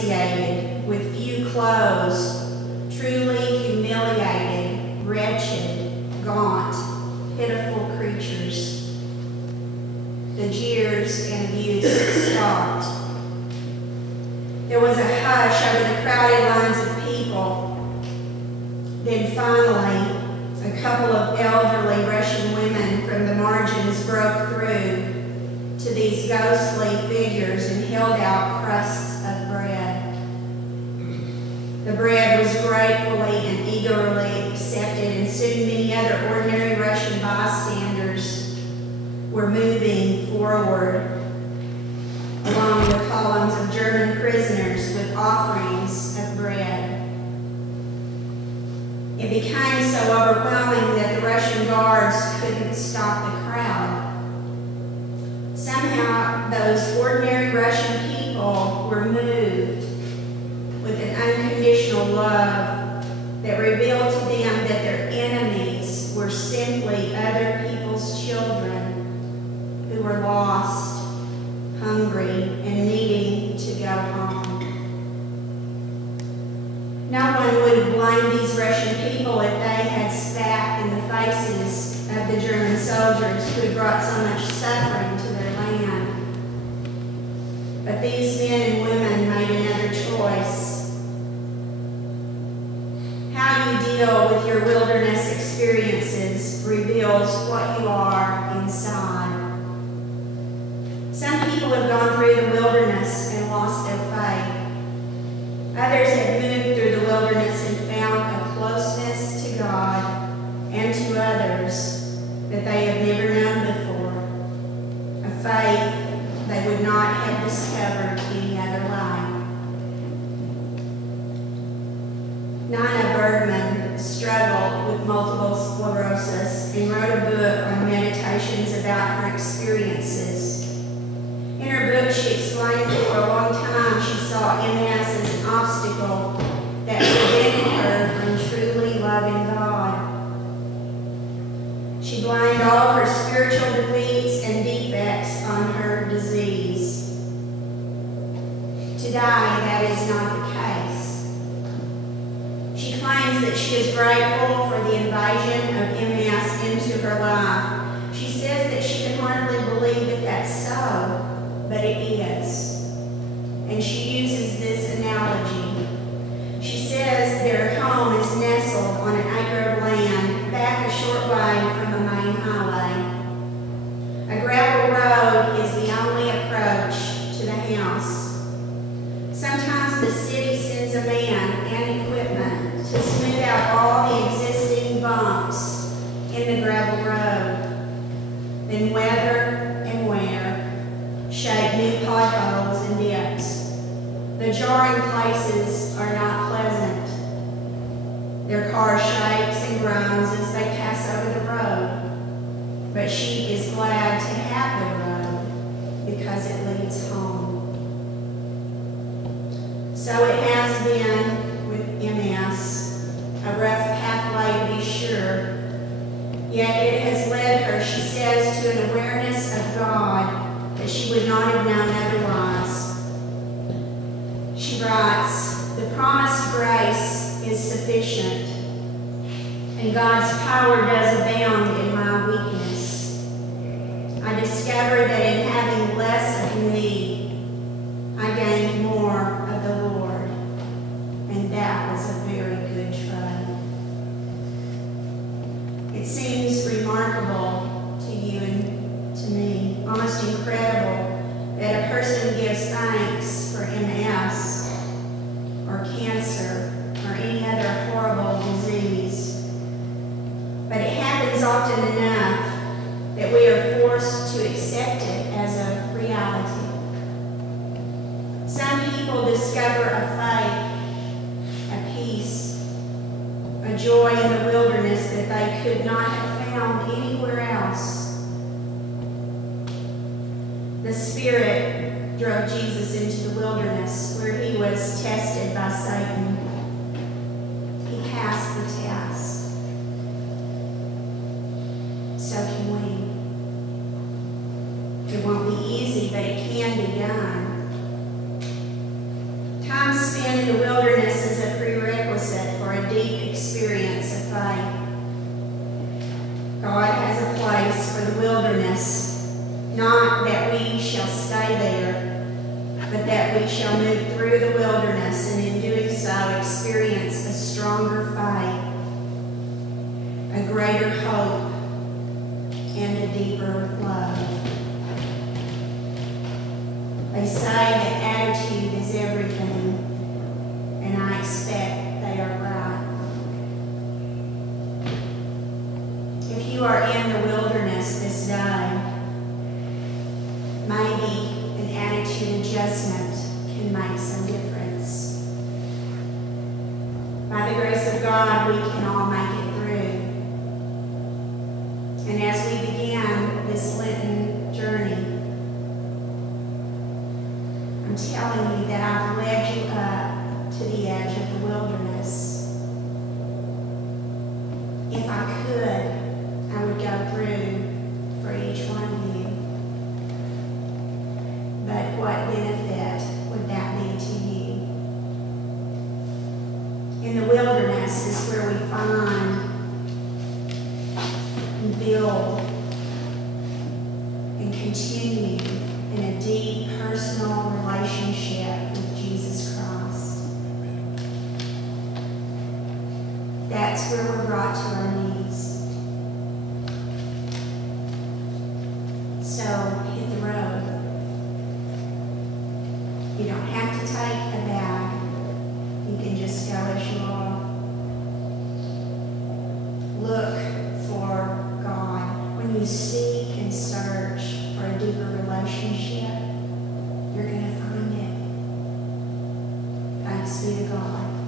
emaciated, with few clothes, truly humiliated, wretched, gaunt, pitiful creatures. The jeers and abuse stopped. There was a hush over the crowded lines of people. Then finally, a couple of elderly Russian women from the margins broke through to these ghostly figures and held out crusts of bread. The bread was gratefully and eagerly accepted, and soon many other ordinary Russian bystanders were moving forward along the columns of German prisoners with offerings of bread. It became so overwhelming that the Russian guards couldn't stop the crowd. Somehow, those ordinary Russian people were moved with an unconditional love that revealed to them that their enemies were simply other people's children who were lost, hungry, and needing to go home. No one would have blamed these Russian people if they had spat in the faces of the German soldiers who had brought so much suffering to their land. But these men and women made another choice. How you deal with your wilderness experiences reveals what you are inside. Some people have gone through the wilderness and lost their faith. Others have moved through the wilderness and found a closeness to God and to others that they have never known before, a faith they would not have discovered any other way. Nina Bergman struggled with multiple sclerosis and wrote a book on meditations about her experiences. In her book, she explains that for a long time she saw MS as an obstacle that prevented her from truly loving God. She blamed all of her spiritual defeats and defects on her disease. Today, that is not the case. She claims that she is grateful for the invasion of MS into her life. She says that she can hardly believe that that's so, but it is. And she uses this analogy. She says their home is nestled on an acre of land back a short way from the main highway. A gravel road is the only approach to the house. Sometimes the city sends a man and equipment to smooth out all the existing bumps in the gravel road. Then weather and wear shape new potholes and dips. The jarring places are not pleasant. Their car shakes and groans as they pass over the road. But she is glad to have the road because it leads home. So it has been with MS, a rough pathway to be sure. Yet it has led her, she says, to an awareness of God that she would not have known otherwise. She writes, "The promised grace is sufficient, and God's power does abound in my weakness. I discovered that in having less of me, I gained more of the Lord, and that was a very good trade." It seems remarkable to you and to me, almost incredible, that a person gives thanks for MS or cancer or any other horrible disease. But it happens often enough that we are forced to accept it as a reality. Some people discover a faith, a peace, a joy in the wilderness that they could not have found anywhere else. The Spirit drove Jesus into the wilderness where he was tested by Satan. He passed the test. So can we. It won't be easy, but it can be done. Times spent in the wilderness is a prerequisite for a deep experience of faith. God has a place for the wilderness, not that we shall stay there, but that we shall move through the wilderness and in doing so experience a stronger faith, a greater hope, and a deeper love. They say that attitude is everything, and I expect they are right. If you are in the wilderness this day, maybe an attitude adjustment can make some difference. By the grace of God, we can all make it through. And as we begin this Lenten journey, I'm telling you that I've led you up to the edge of the wilderness. If I could, I would go through for each one of you. But what benefit would that be to you? In the wilderness is where we find and build and continue in a deep personal relationship with Jesus Christ. That's where we're brought to our knees. So hit the road. You don't have to take a bag. You can just go as you are. Look for God. When you seek and search for a deeper relationship, you're going to find it. Thanks be to God.